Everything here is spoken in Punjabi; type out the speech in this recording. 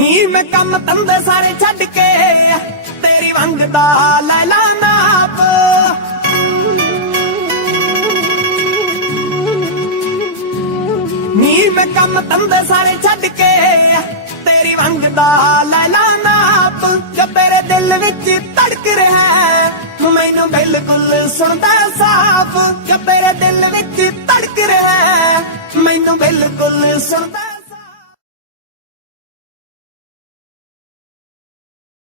ਨੀ ਮੈਂ ਕੰਮ ਧੰਦੇ ਸਾਰੇ ਛੱਡ ਕੇ ਤੇਰੀ ਵੰਗ ਦਾ ਲੈ ਲਾ ਨਾਪ। ਨੀ ਮੈਂ ਕੰਮ ਧੰਦੇ ਸਾਰੇ ਛੱਡ ਕੇ ਤੇਰੀ ਵੰਗ ਦਾ ਲੈ ਲਾ ਨਾਪ। ਜੋ ਤੇਰੇ ਦਿਲ ਵਿੱਚ ਧੜਕ ਰਿਹਾ ਮੈਨੂੰ ਬਿਲਕੁਲ ਸੁਣਦਾ ਸਾਫ਼।